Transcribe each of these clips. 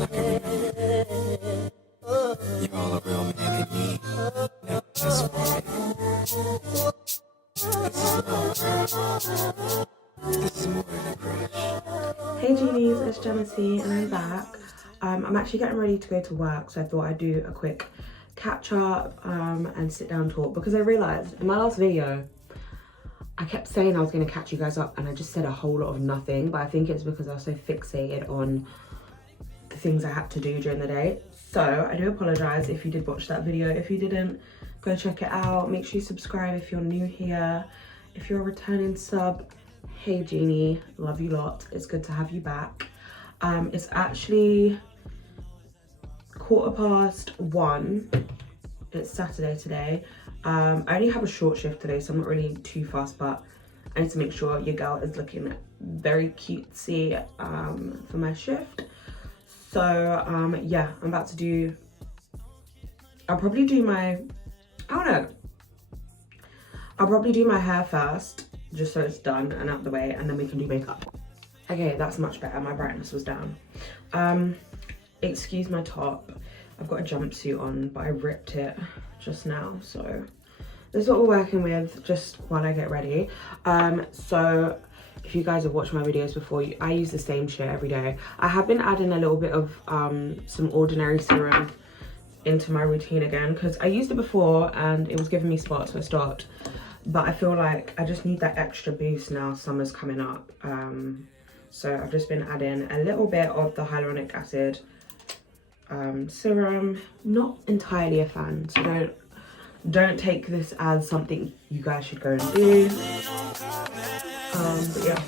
I can remember. You're all a real man can need. Never just for me. This is love. This is more than a crush. Hey genies, it's Genesee and I'm back. I'm actually getting ready to go to work, so I thought I'd do a quick catch up and sit down talk, because I realised in my last video I kept saying I was going to catch you guys up and I just said a whole lot of nothing, but I think it's because I was so fixated on the things I had to do during the day. So I do apologise if you did watch that video. If you didn't, go check it out. Make sure you subscribe if you're new here. If you're a returning sub, hey Jeannie, love you lot. It's good to have you back. It's actually 1:15. It's Saturday today. I only have a short shift today, so I'm not really too fast, but I need to make sure your girl is looking very cutesy for my shift. So yeah, I'm about to do, I'll probably do my, I'll probably do my hair first, just so it's done and out the way, and then we can do makeup. Okay, that's much better. My brightness was down. Excuse my top. I've got a jumpsuit on, but I ripped it just now, so this is what we're working with just while I get ready. So if you guys have watched my videos before, I use the same shit every day. I have been adding a little bit of some Ordinary serum into my routine again, because I used it before and it was giving me spots, so I stopped. But I feel like I just need that extra boost now. Summer's coming up. So I've just been adding a little bit of the hyaluronic acid serum. Not entirely a fan, so don't take this as something you guys should go and do. But yeah.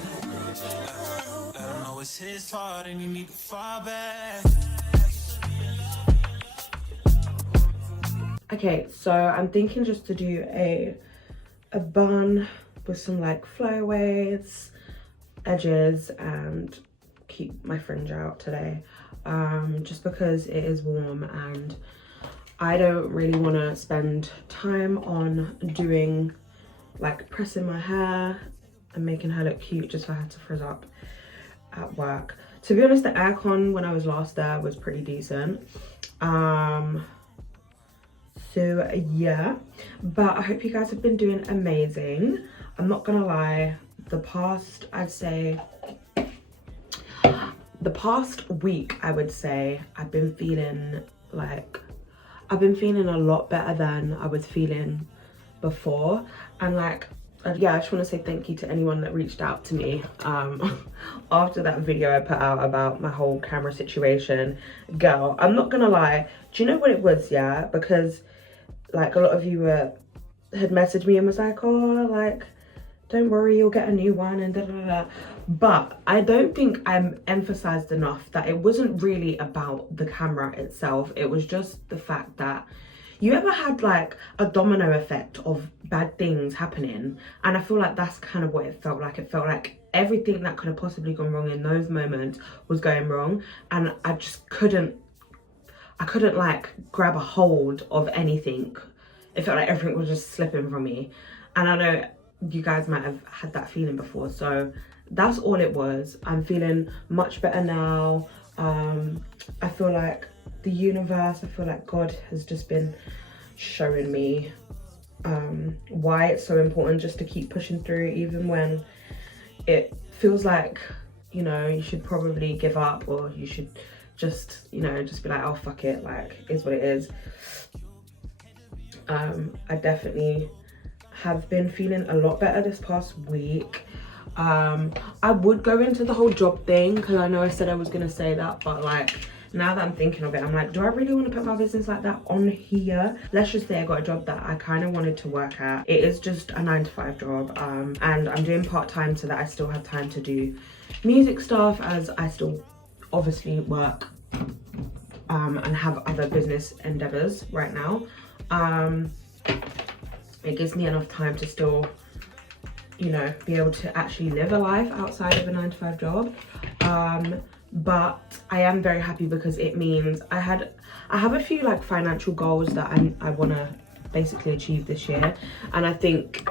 Okay, so I'm thinking just to do a bun with some like flyaways, edges, and keep my fringe out today. Just because it is warm and I don't really want to spend time on doing like pressing my hair and making her look cute just so I had to frizz up at work. To be honest, the aircon when I was last there was pretty decent. So yeah, but I hope you guys have been doing amazing. I'm not gonna lie, the past, the past week, I would say, I've been feeling a lot better than I was feeling before. And like, yeah, I just want to say thank you to anyone that reached out to me after that video I put out about my whole camera situation. Girl, I'm not gonna lie, do you know what it was? Yeah, because like a lot of you had messaged me and was like, oh, like, don't worry, you'll get a new one and da da da. But I don't think I'm emphasized enough that it wasn't really about the camera itself. It was just the fact that you ever had like a domino effect of bad things happening, and I feel like that's kind of what it felt like. It felt like everything that could have possibly gone wrong in those moments was going wrong, and I just couldn't like grab a hold of anything. It felt like everything was just slipping from me, and I know you guys might have had that feeling before, so that's all it was. I'm feeling much better now. I feel like the universe, I feel like God has just been showing me why it's so important just to keep pushing through, even when it feels like, you know, you should probably give up, or you should just, you know, just be like, oh fuck it, like, is what it is. I definitely have been feeling a lot better this past week. I would go into the whole job thing, because I know I said I was gonna say that, but like, now that I'm thinking of it, I'm like, do I really want to put my business like that on here? Let's just say I got a job that I kind of wanted to work at. It is just a 9-to-5 job, and I'm doing part-time so that I still have time to do music stuff, as I still obviously work and have other business endeavors right now. It gives me enough time to still, you know, be able to actually live a life outside of a 9-to-5 job. But I am very happy because it means I have a few like financial goals that I want to basically achieve this year, and I think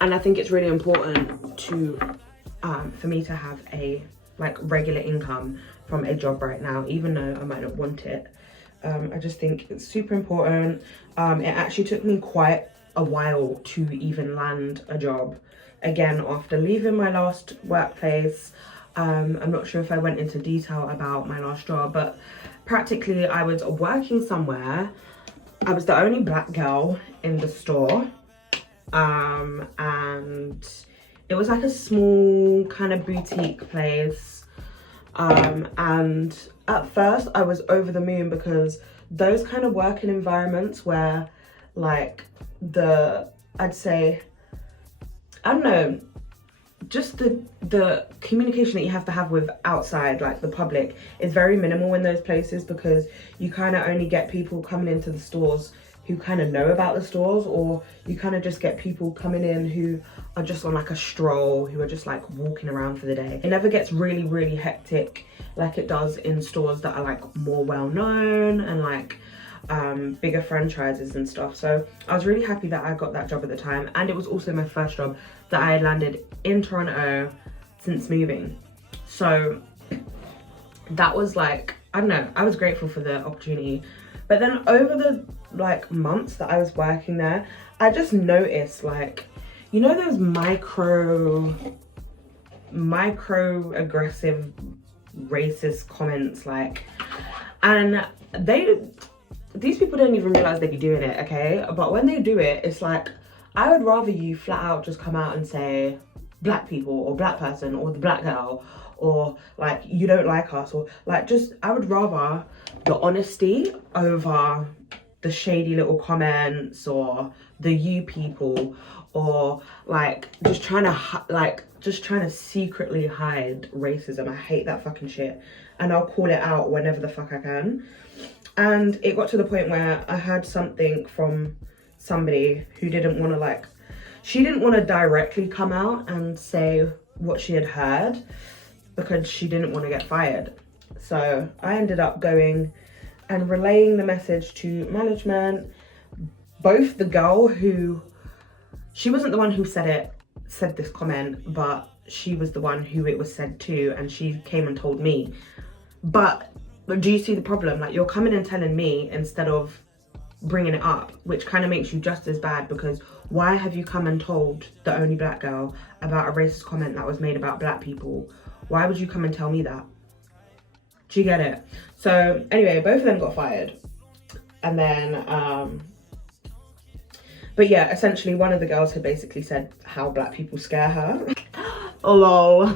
and I think it's really important to for me to have a like regular income from a job right now, even though I might not want it. I just think it's super important. It actually took me quite a while to even land a job again after leaving my last workplace. I'm not sure if I went into detail about my last job, but practically I was working somewhere. I was the only black girl in the store, and it was like a small kind of boutique place. And at first I was over the moon, because those kind of working environments where like I'd say, I don't know, just the communication that you have to have with outside, like the public, is very minimal in those places, because you kind of only get people coming into the stores who kind of know about the stores, or you kind of just get people coming in who are just on like a stroll, who are just like walking around for the day. It never gets really, really hectic like it does in stores that are like more well known and like bigger franchises and stuff. So I was really happy that I got that job at the time, and it was also my first job that I had landed in Toronto since moving. So that was like, I don't know, I was grateful for the opportunity. But then over the like months that I was working there, I just noticed, like, you know, those micro aggressive racist comments, like, and these people don't even realize they be doing it, okay? But when they do it, it's like, I would rather you flat out just come out and say black people or black person or the black girl, or like you don't like us, or like, just, I would rather the honesty over the shady little comments or the you people, or like just trying to secretly hide racism. I hate that fucking shit, and I'll call it out whenever the fuck I can. And it got to the point where I had something from somebody who didn't want to, like, she didn't want to directly come out and say what she had heard, because she didn't want to get fired. So I ended up going and relaying the message to management. Both the girl who, she wasn't the one who said this comment, but she was the one who it was said to, and she came and told me. But do you see the problem? Like, you're coming and telling me instead of bringing it up, which kind of makes you just as bad, because why have you come and told the only black girl about a racist comment that was made about black people? Why would you come and tell me that? Do you get it? So anyway, both of them got fired. And then, but yeah, essentially one of the girls had basically said how black people scare her. Oh, lol.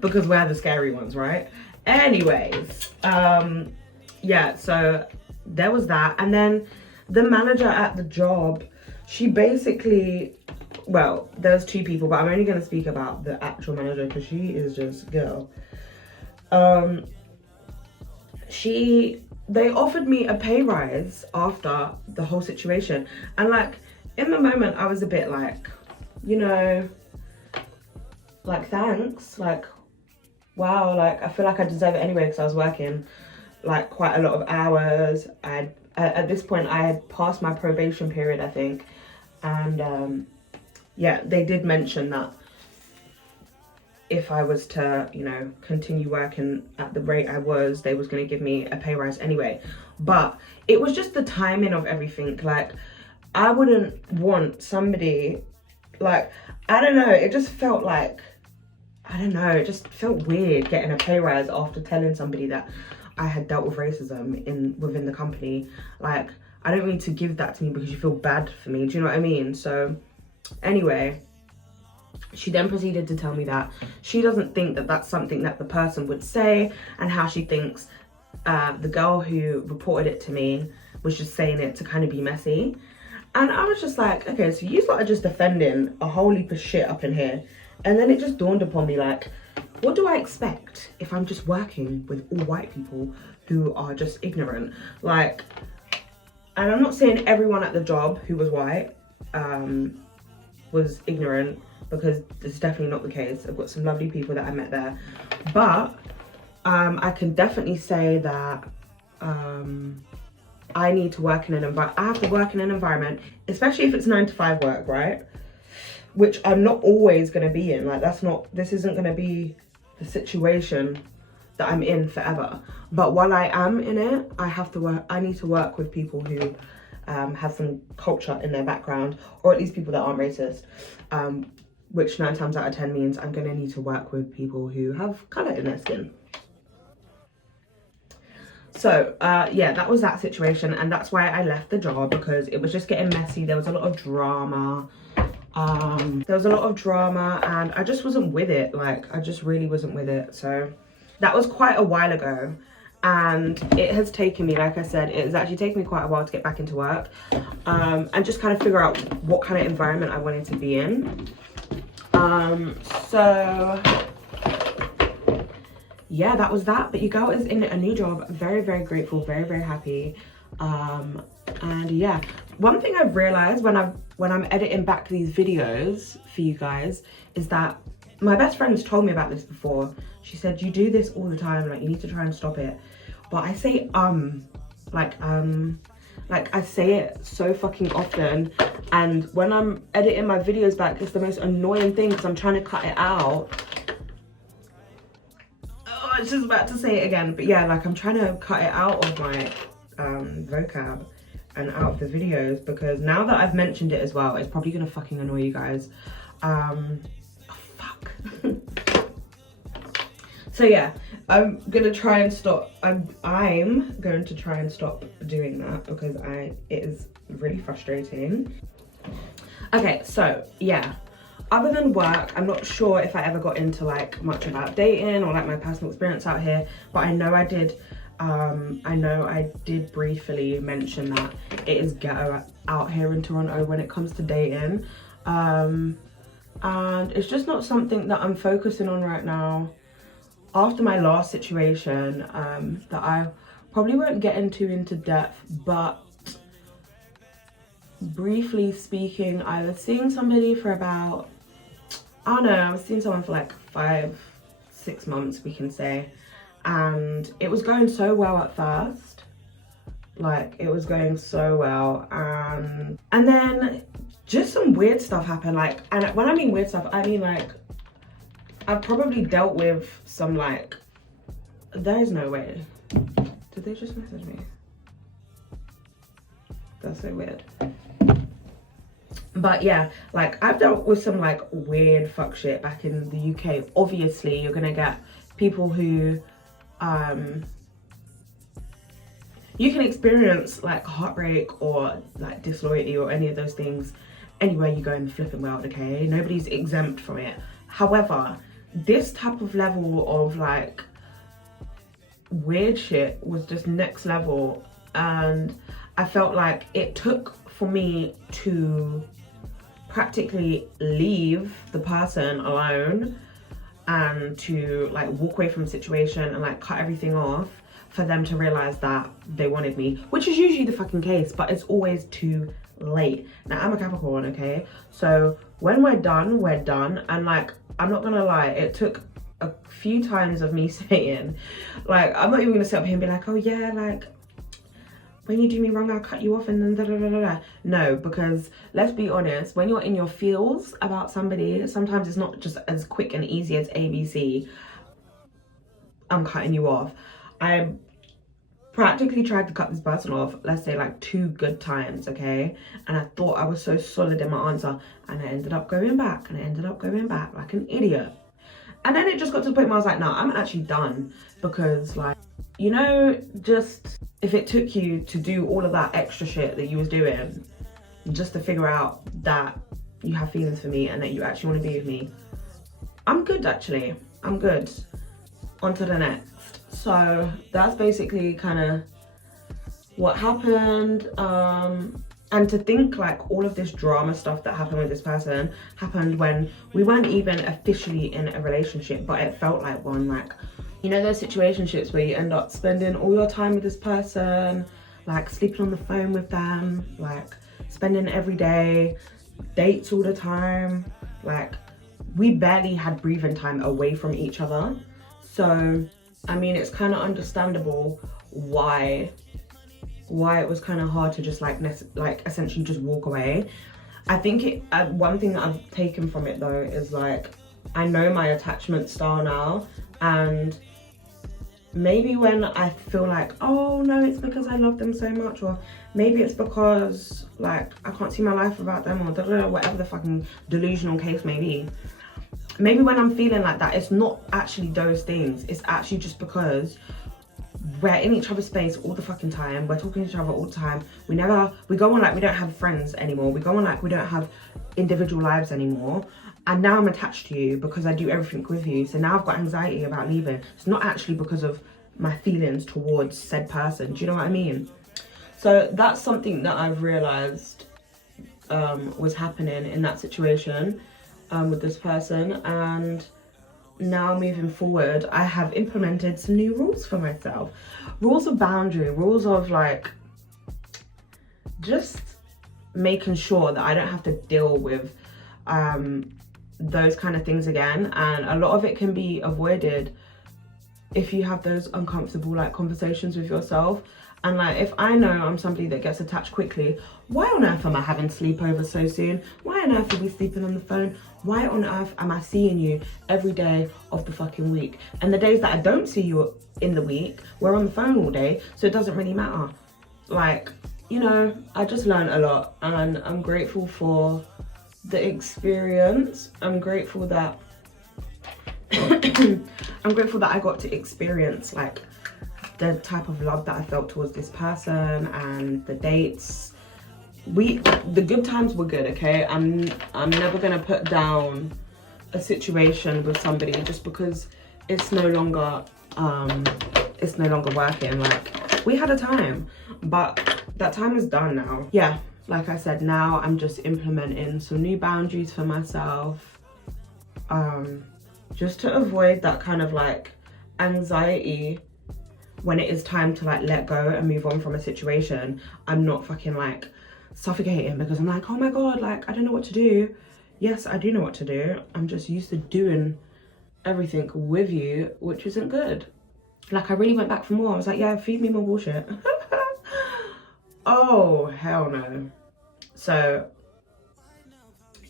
Because we're the scary ones, right? Anyways, yeah, so there was that. And then the manager at the job, she basically, well, there's two people, but I'm only going to speak about the actual manager, because she is just girl. They offered me a pay rise after the whole situation, and like in the moment I was a bit like, you know, like, thanks, like, wow, like I feel like I deserve it anyway, because I was working like quite a lot of hours. At this point I had passed my probation period, I think, and yeah, they did mention that if I was to, you know, continue working at the rate I was, they was going to give me a pay rise anyway. But it was just the timing of everything. Like, I wouldn't want somebody, like, I don't know, it just felt like, I don't know, it just felt weird getting a pay rise after telling somebody that I had dealt with racism within the company. Like, I don't mean to give that to me because you feel bad for me, do you know what I mean? So anyway, she then proceeded to tell me that she doesn't think that that's something that the person would say, and how she thinks the girl who reported it to me was just saying it to kind of be messy. And I was just like, okay, so you are just defending a whole heap of shit up in here. And then it just dawned upon me, like, what do I expect if I'm just working with all white people who are just ignorant? Like, and I'm not saying everyone at the job who was white was ignorant, because it's definitely not the case. I've got some lovely people that I met there. But I can definitely say that I need to work in an environment. I have to work in an environment, especially if it's 9 to 5 work, right? Which I'm not always going to be in. Like, this isn't going to be the situation that I'm in forever. But while I am in it, I need to work with people who have some culture in their background, or at least people that aren't racist, which 9 times out of 10 means I'm gonna need to work with people who have color in their skin. So yeah, that was that situation, and that's why I left the job, because it was just getting messy. There was a lot of drama. And I just wasn't with it. Like, I just really wasn't with it. So that was quite a while ago, and it has taken me, like I said, it has actually taken me quite a while to get back into work, and just kind of figure out what kind of environment I wanted to be in. So yeah, that was that. But your girl is in a new job. Very, very grateful, very, very happy. And yeah, one thing I've realized when I'm editing back these videos for you guys is that my best friend's told me about this before. She said, you do this all the time, like you need to try and stop it. But I say like I say it so fucking often, and when I'm editing my videos back, it's the most annoying thing because I'm trying to cut it out. Oh, I was just about to say it again, but yeah, like I'm trying to cut it out of my vocab and out of the videos, because now that I've mentioned it as well, it's probably gonna fucking annoy you guys. Oh, fuck. So yeah, I'm gonna try and stop. I'm going to try and stop doing that, because it is really frustrating. Okay, so yeah, other than work, I'm not sure if I ever got into like much about dating or like my personal experience out here, but I know I did briefly mention that it is ghetto out here in Toronto when it comes to dating, and it's just not something that I'm focusing on right now. After my last situation, that I probably won't get into depth, but briefly speaking, I was seeing somebody for about, I don't know, I was seeing someone for like 5-6 months, we can say, and it was going so well at first. Like, it was going so well, and then just some weird stuff happened. Like, and when I mean weird stuff, I mean like, I've probably dealt with some like, there's no way. Did they just message me? That's so weird. But yeah, like I've dealt with some like weird fuck shit back in the UK. Obviously, you're gonna get people who, you can experience like heartbreak or like disloyalty or any of those things anywhere you go in the flipping world, okay? Nobody's exempt from it. However, this type of level of like weird shit was just next level, and I felt like it took for me to practically leave the person alone and to like walk away from the situation and like cut everything off for them to realize that they wanted me, which is usually the fucking case, but it's always too late. Now, I'm a Capricorn, okay? So when we're done, and like, I'm not gonna lie, it took a few times of me saying, like, I'm not even gonna sit up here and be like, oh yeah, like, when you do me wrong, I'll cut you off and then da da da da da. No, because let's be honest, when you're in your feels about somebody, sometimes it's not just as quick and easy as ABC. I'm cutting you off. I practically tried to cut this person off, let's say like 2 good times, okay? And I thought I was so solid in my answer, and I ended up going back, like an idiot. And then it just got to the point where I was like, no, I'm actually done, because like, you know, just if it took you to do all of that extra shit that you was doing just to figure out that you have feelings for me and that you actually want to be with me, I'm good, actually. I'm good. On to the next. So that's basically kind of what happened. And to think like all of this drama stuff that happened with this person happened when we weren't even officially in a relationship, but it felt like one. Like, you know those situationships where you end up spending all your time with this person, like sleeping on the phone with them, like spending every day, dates all the time. Like, we barely had breathing time away from each other. So, I mean, it's kind of understandable why it was kind of hard to just like essentially just walk away. I think one thing that I've taken from it though is like, I know my attachment style now, And maybe when I feel like, oh no, it's because I love them so much, or maybe it's because like I can't see my life without them, or whatever the fucking delusional case may be. Maybe when I'm feeling like that, it's not actually those things. It's actually just because we're in each other's space all the fucking time. We're talking to each other all the time. We go on like we don't have friends anymore. We go on like we don't have individual lives anymore. And now I'm attached to you because I do everything with you. So now I've got anxiety about leaving. It's not actually because of my feelings towards said person. Do you know what I mean? So that's something that I've realized was happening in that situation with this person. And now moving forward, I have implemented some new rules for myself. Rules of boundary, rules of like just making sure that I don't have to deal with those kind of things again. And a lot of it can be avoided if you have those uncomfortable like conversations with yourself. And like, if I know I'm somebody that gets attached quickly, why on earth am I having sleepovers so soon? Why on earth are we sleeping on the phone? Why on earth am I seeing you every day of the fucking week? And the days that I don't see you in the week, we're on the phone all day, so it doesn't really matter. Like, you know, I just learned a lot, and I'm grateful for the experience. I'm grateful that I'm grateful that I got to experience like the type of love that I felt towards this person, and the dates. The good times were good, okay? I'm never gonna put down a situation with somebody just because it's no longer working. Like, we had a time, but that time is done now. Yeah, like I said, now I'm just implementing some new boundaries for myself, just to avoid that kind of like anxiety when it is time to like let go and move on from a situation. I'm not fucking like suffocating because I'm like, oh my god, like I don't know what to do. Yes, I do know what to do. I'm just used to doing everything with you, which isn't good. Like, I really went back for more. I was like, yeah, feed me more bullshit. Oh, hell no. So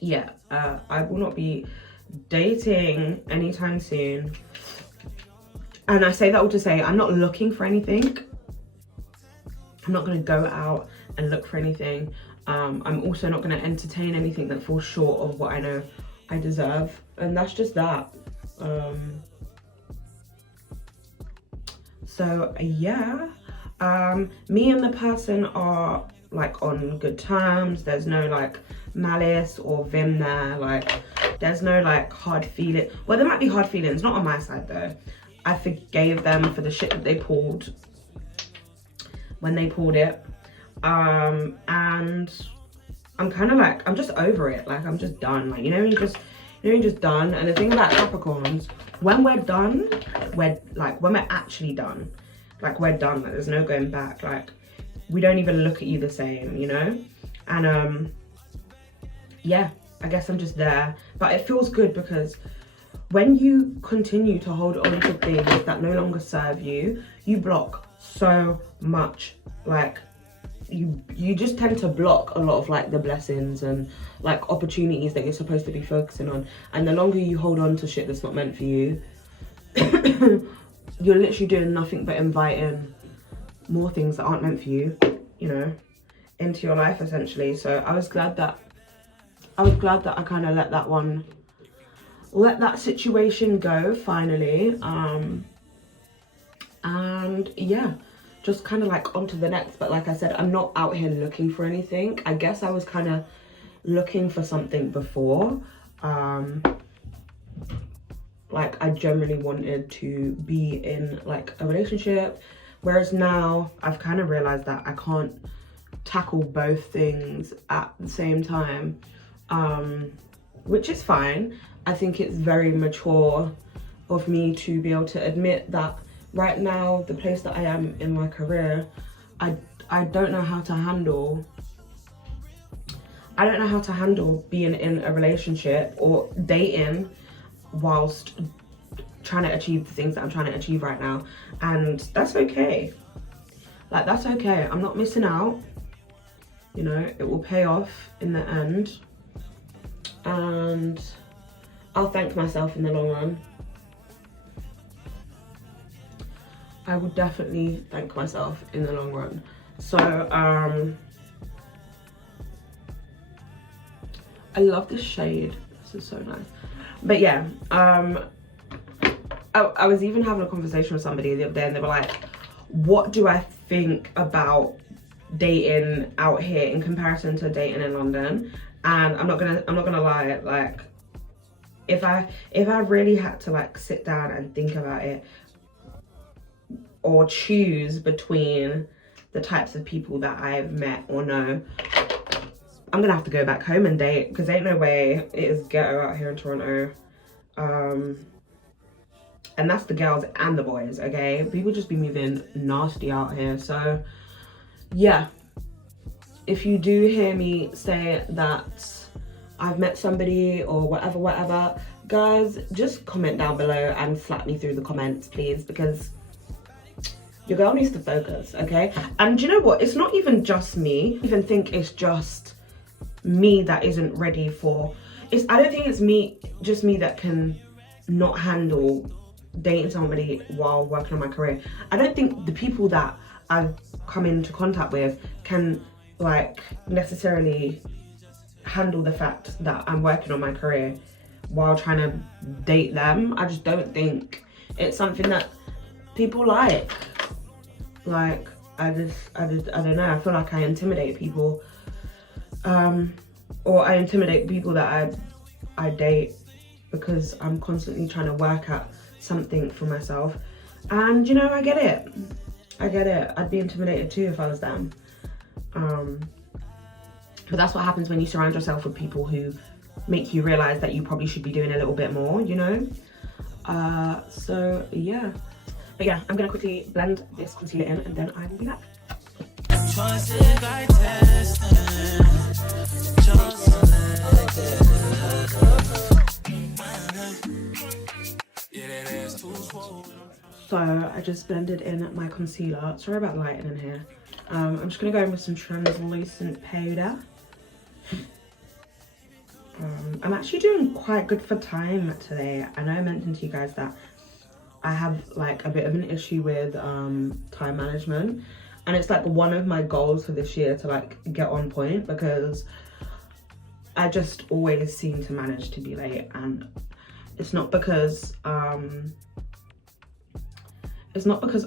yeah, I will not be dating anytime soon. And I say that all to say, I'm not looking for anything. I'm not going to go out and look for anything. I'm also not going to entertain anything that falls short of what I know I deserve. And that's just that. So yeah, me and the person are like on good terms. There's no like malice or vim there. Like, there's no like hard feeling. Well, there might be hard feelings, not on my side though. I forgave them for the shit that they pulled when they pulled it. And I'm kind of like, I'm just over it. Like, I'm just done. Like, you're just done. And the thing about Capricorns, when we're done, when we're actually done, like we're done. Like, there's no going back. Like, we don't even look at you the same, you know? And yeah, I guess I'm just there. But it feels good because when you continue to hold on to things that no longer serve you, you block so much. Like, you just tend to block a lot of like the blessings and like opportunities that you're supposed to be focusing on. And the longer you hold on to shit that's not meant for you, you're literally doing nothing but inviting more things that aren't meant for you, you know, into your life essentially. So I was glad that I kind of let that situation go finally. And yeah, just kind of like onto the next. But like I said, I'm not out here looking for anything. I guess I was kind of looking for something before. Like, I generally wanted to be in like a relationship, whereas now I've kind of realized that I can't tackle both things at the same time, which is fine. I think it's very mature of me to be able to admit that right now, the place that I am in my career, I don't know how to handle being in a relationship or dating whilst trying to achieve the things that I'm trying to achieve right now. And that's okay. Like, that's okay. I'm not missing out. You know, it will pay off in the end. And I'll thank myself in the long run. I would definitely thank myself in the long run. So I love this shade. This is so nice. But yeah, I was even having a conversation with somebody the other day, and they were like, what do I think about dating out here in comparison to dating in London? And I'm not gonna lie, like if I really had to like sit down and think about it, or choose between the types of people that I've met or know, I'm gonna have to go back home and date, because ain't no way it is ghetto out here in Toronto. And that's the girls and the boys, okay? People just be moving nasty out here. So yeah, if you do hear me say that I've met somebody or whatever, guys, just comment down below and slap me through the comments, please, because your girl needs to focus, okay? And you know what? It's not even just me. I even think it's just me that isn't ready for... I don't think it's just me that can not handle dating somebody while working on my career. I don't think the people that I've come into contact with can like necessarily handle the fact that I'm working on my career while trying to date them. I just don't think it's something that people like. Like, I don't know. I feel like I intimidate people, or I intimidate people that I date, because I'm constantly trying to work at something for myself. And you know, I get it. I'd be intimidated too if I was them. But that's what happens when you surround yourself with people who make you realize that you probably should be doing a little bit more, you know? So yeah. But yeah, I'm gonna quickly blend this concealer in and then I will be back. So I just blended in my concealer. Sorry about the lighting in here. I'm just gonna go in with some translucent powder. I'm actually doing quite good for time today. I know I mentioned to you guys that I have like a bit of an issue with time management, and it's like one of my goals for this year to like get on point, because I just always seem to manage to be late. And it's not because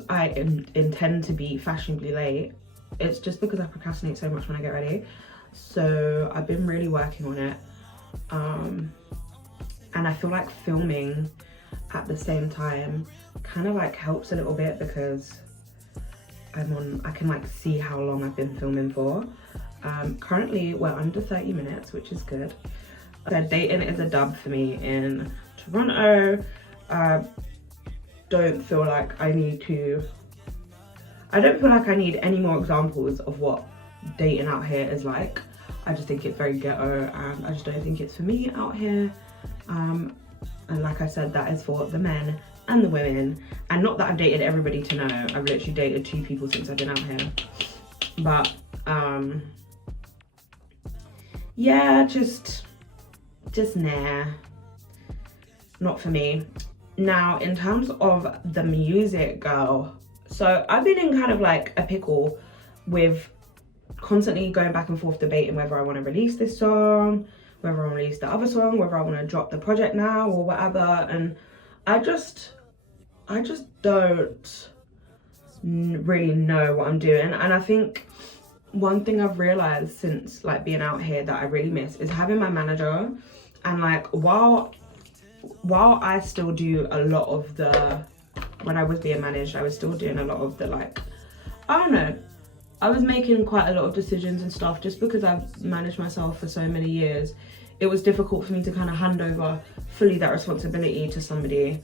I intend to be fashionably late. It's just because I procrastinate so much when I get ready. So I've been really working on it, and I feel like filming at the same time kind of like helps a little bit, because I can like see how long I've been filming for. Currently we're under 30 minutes, which is good. Dating is a dub for me in Toronto. Don't feel like I need any more examples of what dating out here is like. I just think it's very ghetto, and I just don't think it's for me out here. And like I said, that is for the men and the women. And not that I've dated everybody to know. I've literally dated 2 people since I've been out here. But yeah, just nah, not for me. Now, in terms of the music, girl, so I've been in kind of like a pickle with constantly going back and forth debating whether I want to release this song, whether I want to release the other song, whether I want to drop the project now or whatever. And I just don't really know what I'm doing. And I think one thing I've realized since like being out here that I really miss is having my manager. And like while I still do a lot of the, when I was being managed, I was still doing a lot of the like, I don't know, I was making quite a lot of decisions and stuff. Just because I've managed myself for so many years, it was difficult for me to kind of hand over fully that responsibility to somebody,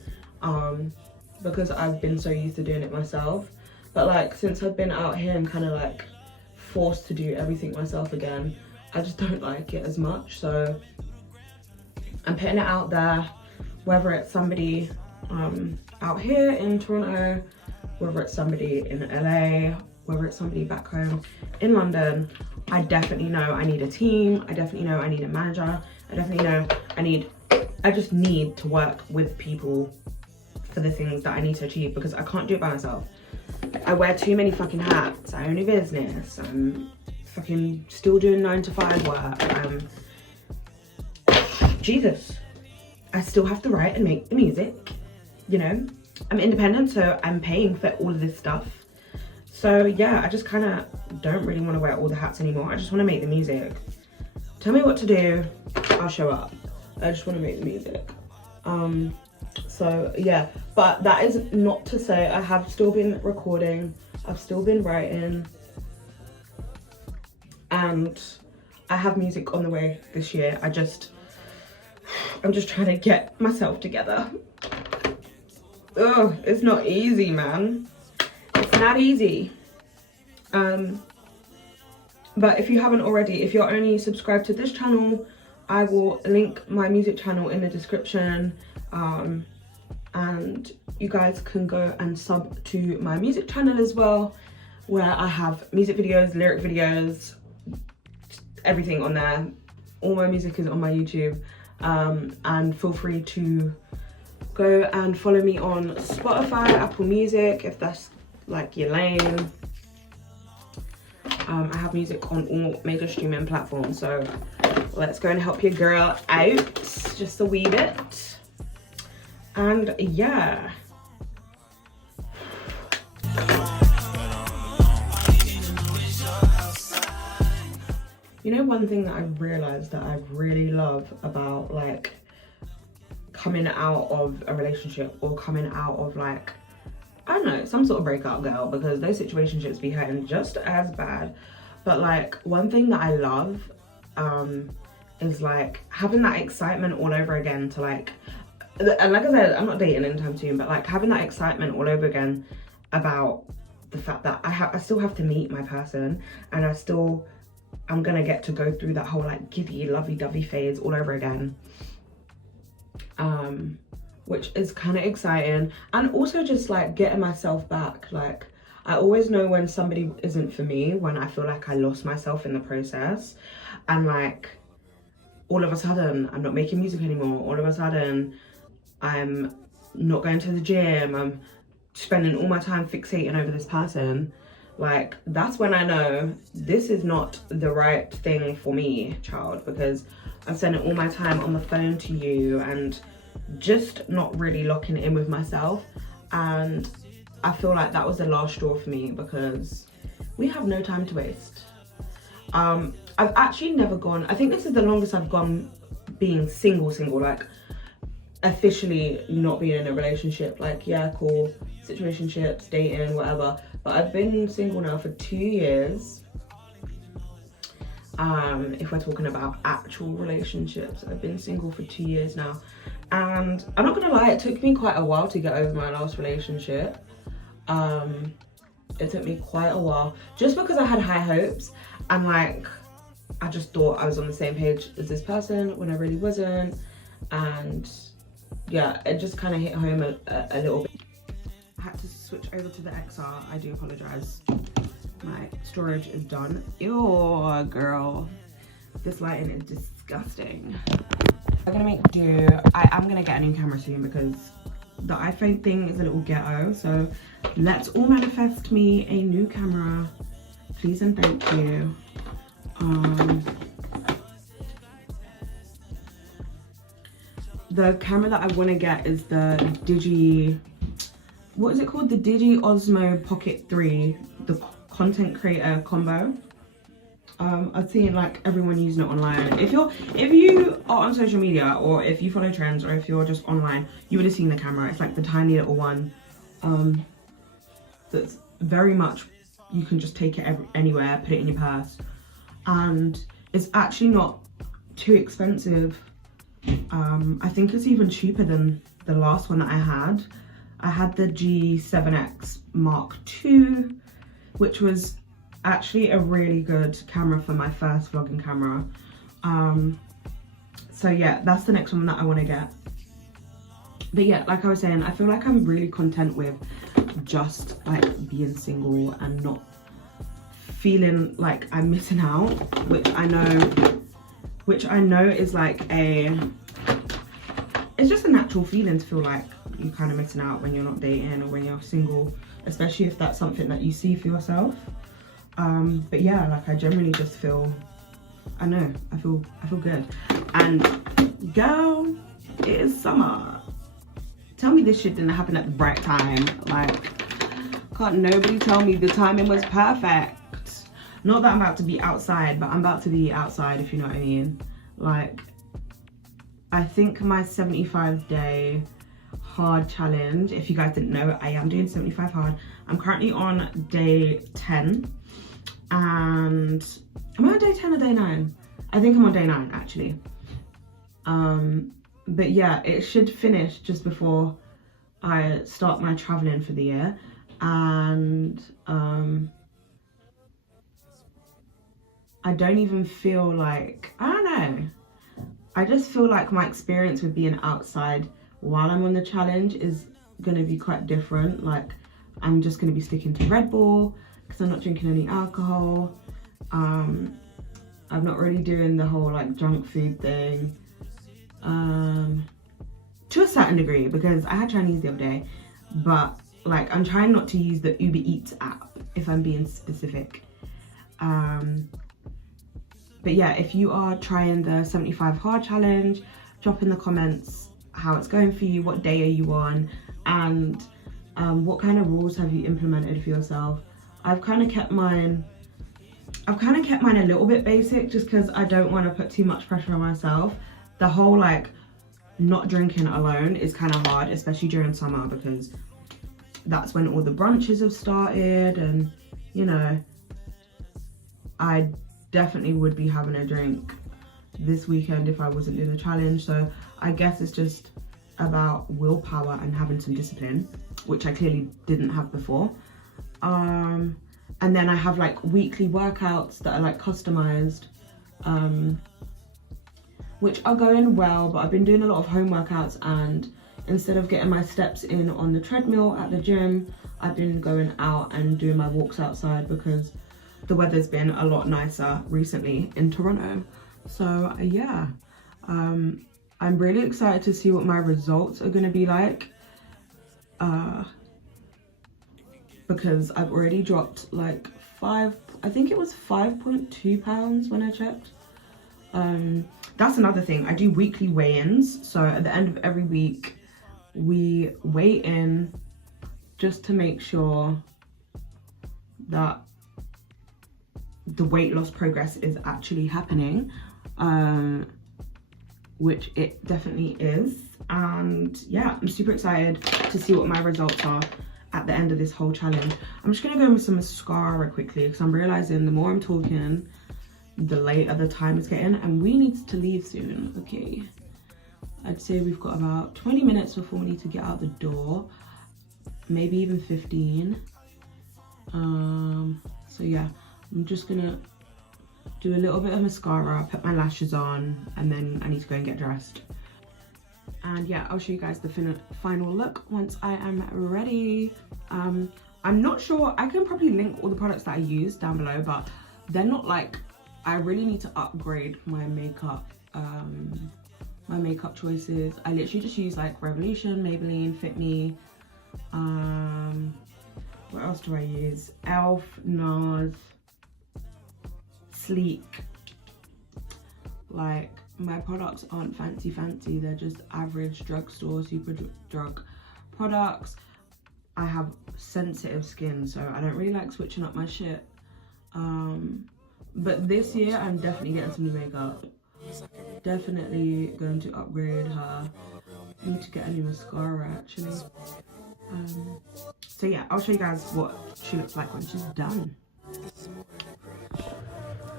because I've been so used to doing it myself. But like since I've been out here and kind of like forced to do everything myself again, I just don't like it as much. So I'm putting it out there, whether it's somebody out here in Toronto, whether it's somebody in LA, whether it's somebody back home in London. I definitely know I need a team. I definitely know I need a manager. I definitely know I just need to work with people for the things that I need to achieve, because I can't do it by myself. I wear too many fucking hats. I own a business. I'm fucking still doing 9 to 5 work. Jesus. I still have to write and make the music, you know? I'm independent, so I'm paying for all of this stuff. So yeah, I just kind of don't really want to wear all the hats anymore. I just want to make the music. Tell me what to do, I'll show up. I just want to make the music. So yeah, but that is not to say I have still been recording, I've still been writing, and I have music on the way this year. I'm just trying to get myself together. Oh, it's not easy, man. It's not easy. But if you haven't already, if you're only subscribed to this channel, I will link my music channel in the description. And you guys can go and sub to my music channel as well, where I have music videos, lyric videos, everything on there. All my music is on my YouTube. And feel free to go and follow me on Spotify, Apple Music, if that's like your lane. I have music on all major streaming platforms, so let's go and help your girl out just a wee bit. And yeah. You know, one thing that I've realized that I really love about like coming out of a relationship or coming out of like, I don't know, some sort of breakup, girl, because those situationships be hurting just as bad. But like, one thing that I love is like having that excitement all over again to like, and like I said, I'm not dating anytime soon, but like having that excitement all over again about the fact that I still have to meet my person, and I'm gonna get to go through that whole like giddy lovey-dovey phase all over again, which is kind of exciting. And also just like getting myself back. Like, I always know when somebody isn't for me, when I feel like I lost myself in the process, and like all of a sudden I'm not making music anymore, all of a sudden I'm not going to the gym, I'm spending all my time fixating over this person. Like, that's when I know this is not the right thing for me, child, because I'm spending all my time on the phone to you and just not really locking in with myself. And I feel like that was the last straw for me, because we have no time to waste. I've actually never gone, I think this is the longest I've gone being single, like officially not being in a relationship. Like, yeah, cool, situationships, dating, whatever, but I've been single now for 2 years. If we're talking about actual relationships, I've been single for 2 years now, and I'm not gonna lie, it took me quite a while to get over my last relationship. It took me quite a while, just because I had high hopes, and like I just thought I was on the same page as this person when I really wasn't. And yeah, it just kind of hit home a little bit. I had to switch over to the XR. I do apologize. My storage is done. Ew, girl. This lighting is disgusting. I'm gonna make do. I am gonna get a new camera soon, because the iPhone thing is a little ghetto. So let's all manifest me a new camera, please and thank you. The camera that I want to get is the what is it called? The Digi Osmo Pocket 3, the content creator combo. I've seen like everyone using it online. If you are on social media, or if you follow trends, or if you're just online, you would have seen the camera. It's like the tiny little one. That's very much, you can just take it anywhere, put it in your purse, and it's actually not too expensive. I think it's even cheaper than the last one that I had. I had the G7X Mark II, which was actually a really good camera for my first vlogging camera. So yeah, that's the next one that I want to get. But yeah, like I was saying, I feel like I'm really content with just like being single and not feeling like I'm missing out, which I know is like it's just natural feeling to feel like you're kind of missing out when you're not dating or when you're single, especially if that's something that you see for yourself. But yeah, like I generally just feel, I know, I feel good. And girl, it is summer. Tell me this shit didn't happen at the right time. Like, can't nobody tell me the timing was perfect. Not that I'm about to be outside, but I'm about to be outside, if you know what I mean. Like, I think my 75-day hard challenge, if you guys didn't know, I am doing 75 hard. I'm currently on day 10. And am I on day 10 or day 9? I think I'm on day 9 actually. But yeah, it should finish just before I start my traveling for the year. And I don't even feel like, I don't know, I just feel like my experience with being outside while I'm on the challenge is gonna be quite different. Like, I'm just gonna be sticking to Red Bull because I'm not drinking any alcohol. I'm not really doing the whole like junk food thing, to a certain degree, because I had Chinese the other day, but like I'm trying not to use the Uber Eats app, if I'm being specific. But yeah, if you are trying the 75 hard challenge, drop in the comments how it's going for you, what day are you on, and what kind of rules have you implemented for yourself. I've kind of kept mine a little bit basic, just because I don't want to put too much pressure on myself. The whole like not drinking alone is kind of hard, especially during summer, because that's when all the brunches have started, and you know, I definitely would be having a drink this weekend if I wasn't doing the challenge. So I guess it's just about willpower and having some discipline, which I clearly didn't have before. And then I have like weekly workouts that are like customized, which are going well, but I've been doing a lot of home workouts, and instead of getting my steps in on the treadmill at the gym, I've been going out and doing my walks outside because the weather's been a lot nicer recently in Toronto. So yeah, I'm really excited to see what my results are gonna be like, because I've already dropped like I think it was 5.2 pounds when I checked. That's another thing, I do weekly weigh-ins, so at the end of every week we weigh in just to make sure that the weight loss progress is actually happening, which it definitely is. And yeah, I'm super excited to see what my results are at the end of this whole challenge. I'm just gonna go with some mascara quickly, because I'm realizing the more I'm talking, the later the time is getting, and we need to leave soon. Okay, I'd say we've got about 20 minutes before we need to get out the door, maybe even 15. So yeah, I'm just gonna do a little bit of mascara, put my lashes on, and then I need to go and get dressed. And yeah, I'll show you guys the final look once I am ready. I'm not sure, I can probably link all the products that I use down below, but they're not like, I really need to upgrade my makeup, choices. I literally just use like Revolution, Maybelline, Fit Me. What else do I use? Elf, NARS, Sleek. Like, my products aren't fancy, they're just average drugstore, super drug products. I have sensitive skin, so I don't really like switching up my shit. But this year I'm definitely getting some new makeup. Definitely going to upgrade her. I need to get a new mascara actually. So yeah, I'll show you guys what she looks like when she's done.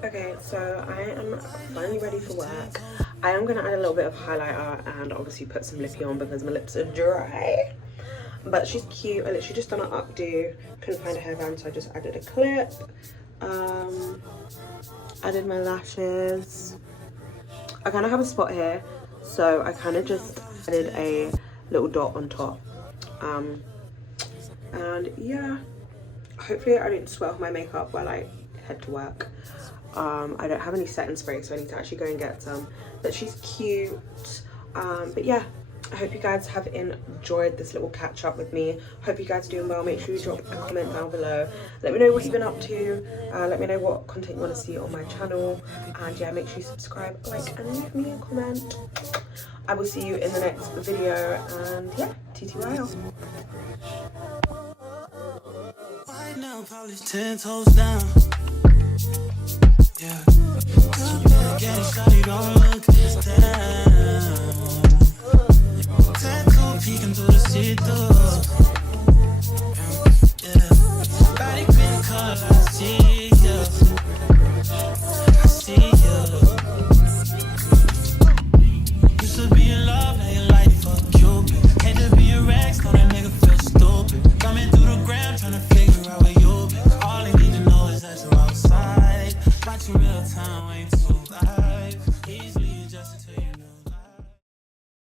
Okay, so I am finally ready for work. I am gonna add a little bit of highlighter and obviously put some lippy on because my lips are dry. But she's cute. I literally just done an updo. Couldn't find a hairband, so I just added a clip. Added my lashes. I kind of have a spot here, so I kind of just added a little dot on top. And yeah, hopefully I don't sweat off my makeup while I head to work. I don't have any setting spray, so I need to actually go and get some. But she's cute. But yeah, I hope you guys have enjoyed this little catch up with me. Hope you guys are doing well. Make sure you drop a comment down below. Let me know what you've been up to. Let me know what content you want to see on my channel. And yeah, make sure you subscribe, like, and leave me a comment. I will see you in the next video. And yeah, TTYL. Right now, probably 10 toes down. Yeah. Good man, getting shawty, don't look this down. Tattoo peeking through the see-through.